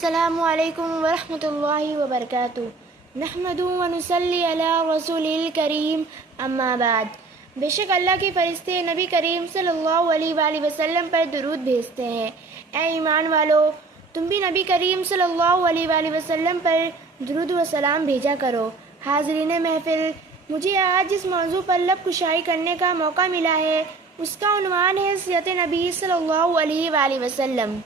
السلام علیکم ورحمۃ اللہ وبرکاتہ۔ نحمد و نصلی علی رسول الکریم، اما بعد۔ بے شک اللہ کے فرشتے نبی کریم صلی اللہ علیہ وآلہ وسلم پر درود بھیجتے ہیں۔ اے ایمان والو، تم بھی نبی کریم صلی اللہ علیہ وآلہ وسلم پر درود و سلام بھیجا کرو۔ حاضرین محفل، مجھے آج جس موضوع پر لب کشائی کرنے کا موقع ملا ہے اس کا عنوان ہے سیرت نبی صلی اللہ علیہ وآلہ وسلم۔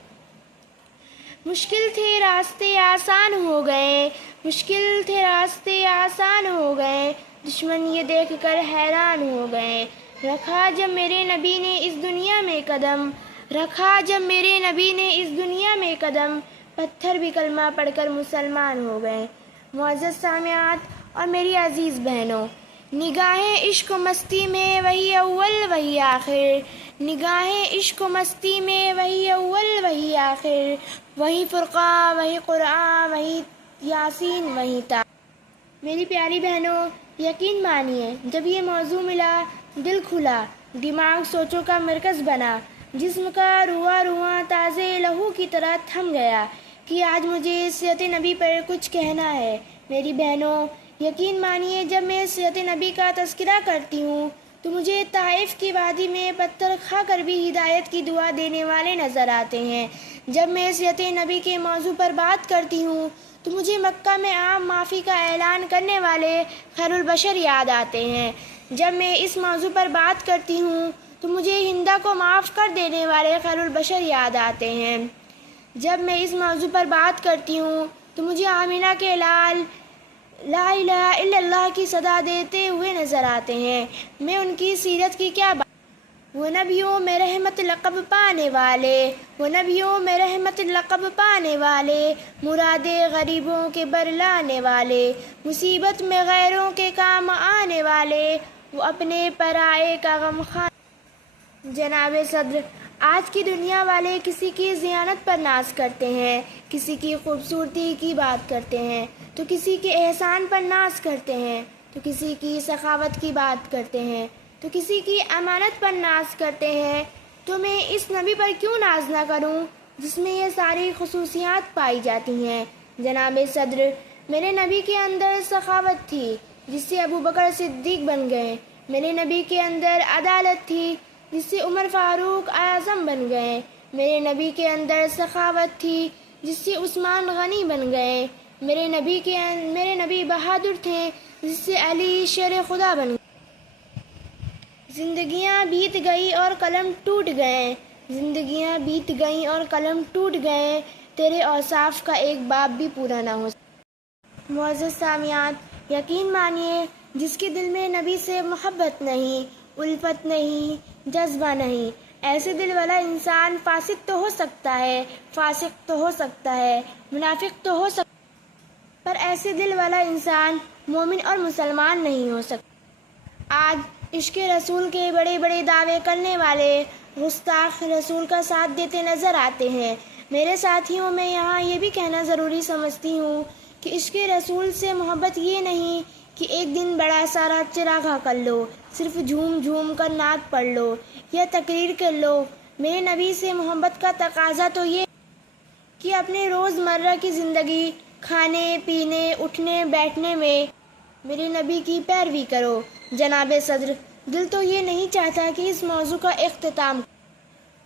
مشکل تھے راستے آسان ہو گئے، مشکل تھے راستے آسان ہو گئے، دشمن یہ دیکھ کر حیران ہو گئے۔ رکھا جب میرے نبی نے اس دنیا میں قدم، رکھا جب میرے نبی نے اس دنیا میں قدم، پتھر بھی کلمہ پڑھ کر مسلمان ہو گئے۔ معزز سامعات اور میری عزیز بہنوں، نگاہیں عشق و مستی میں وہی اول وہی آخر، نگاہیں عشق و مستی میں وہی اول وہی آخر، وہی فرقان وہی قرآن وہی یاسین وہی تا۔ میری پیاری بہنوں، یقین مانیے جب یہ موضوع ملا دل کھلا، دماغ سوچوں کا مرکز بنا، جسم کا رواں رواں تازے لہو کی طرح تھم گیا کہ آج مجھے سیرت نبی پر کچھ کہنا ہے۔ میری بہنوں، یقین مانیے جب میں سیرت نبی کا تذکرہ کرتی ہوں تو مجھے طائف کی وادی میں پتھر کھا کر بھی ہدایت کی دعا دینے والے نظر آتے ہیں۔ جب میں سیرت نبی کے موضوع پر بات کرتی ہوں تو مجھے مکہ میں عام معافی کا اعلان کرنے والے خیر البشر یاد آتے ہیں۔ جب میں اس موضوع پر بات کرتی ہوں تو مجھے ہندا کو معاف کر دینے والے خیر البشر یاد آتے ہیں۔ جب میں اس موضوع پر بات کرتی ہوں تو مجھے آمینہ کے لال لا الہ الا اللہ کی صدا دیتے ہوئے نظر آتے ہیں۔ میں ان کی سیرت کی کیا بات، وہ نبیوں میں رحمت لقب پانے والے، وہ نبیوں میں رحمت لقب پانے والے، مرادے غریبوں کے برلانے والے، مصیبت میں غیروں کے کام آنے والے، وہ اپنے پرائے کا غم خان۔ جناب صدر، آج کی دنیا والے کسی کی ذیانت پر ناز کرتے ہیں، کسی کی خوبصورتی کی بات کرتے ہیں تو کسی کے احسان پر ناز کرتے ہیں، تو کسی کی سخاوت کی بات کرتے ہیں تو کسی کی امانت پر ناز کرتے ہیں۔ تو میں اس نبی پر کیوں ناز نہ کروں جس میں یہ ساری خصوصیات پائی جاتی ہیں۔ جناب صدر، میرے نبی کے اندر سخاوت تھی جس سے ابو بکر صدیق بن گئے، میرے نبی کے اندر عدالت تھی جس سے عمر فاروق اعظم بن گئے، میرے نبی کے اندر سخاوت تھی جس سے عثمان غنی بن گئے، میرے نبی بہادر تھے جس سے علی شیر خدا بن گئے۔ زندگیاں بیت گئی اور قلم ٹوٹ گئے، زندگیاں بیت گئیں اور قلم ٹوٹ گئے، تیرے اوصاف کا ایک باب بھی پورا نہ ہو سکا۔ معزز سامعات، یقین مانیے جس کے دل میں نبی سے محبت نہیں، الفت نہیں، جذبہ نہیں، ایسے دل والا انسان فاسق تو ہو سکتا ہے، فاسق تو ہو سکتا ہے، منافق تو ہو سکتا ہے، پر ایسے دل والا انسان مومن اور مسلمان نہیں ہو سکتا۔ آج عشق رسول کے بڑے بڑے دعوے کرنے والے گستاخ رسول کا ساتھ دیتے نظر آتے ہیں۔ میرے ساتھیوں، میں یہاں یہ بھی کہنا ضروری سمجھتی ہوں کہ عشق رسول سے محبت یہ نہیں کہ ایک دن بڑا سارا چراغاں کر لو، صرف جھوم جھوم کر نعت پڑھ لو یا تقریر کر لو۔ میرے نبی سے محبت کا تقاضا تو یہ کہ اپنے روز مرہ کی زندگی، کھانے پینے اٹھنے بیٹھنے میں میرے نبی کی پیروی کرو۔ جناب صدر، دل تو یہ نہیں چاہتا کہ اس موضوع کا اختتام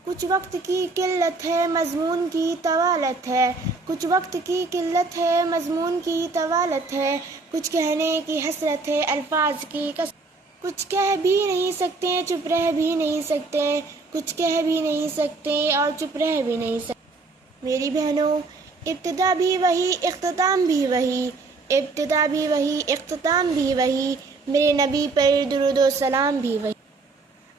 کچھ وقت کی قلت ہے مضمون کی طوالت ہے، کچھ وقت کی قلت ہے مضمون کی طوالت ہے، کچھ کہنے کی حسرت ہے الفاظ کی کثرت، کچھ کہہ بھی نہیں سکتے چپ رہ بھی نہیں سکتے، کچھ کہہ بھی نہیں سکتے اور چپ رہ بھی نہیں سکتے۔ میری بہنوں، ابتدا بھی وہی اختتام بھی وہی، ابتدا بھی وہی اختتام بھی وہی، میرے نبی پر درود و سلام بھی وہی۔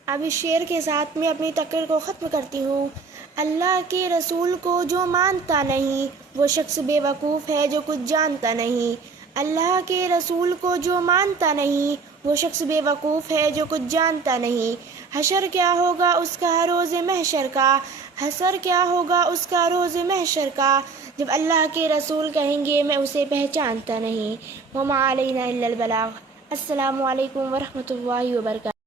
اب اس شعر کے ساتھ میں اپنی تقریر کو ختم کرتی ہوں۔ اللہ کے رسول کو جو مانتا نہیں وہ شخص بے وقوف ہے جو کچھ جانتا نہیں، اللہ کے رسول کو جو مانتا نہیں وہ شخص بے وقوف ہے جو کچھ جانتا نہیں۔ حشر کیا ہوگا اس کا روز محشر کا، حشر کیا ہوگا اس کا روز محشر کا، جب اللہ کے رسول کہیں گے میں اسے پہچانتا نہیں۔ وما علینا الا البلاغ۔ السلام علیکم ورحمۃ اللہ وبرکاتہ۔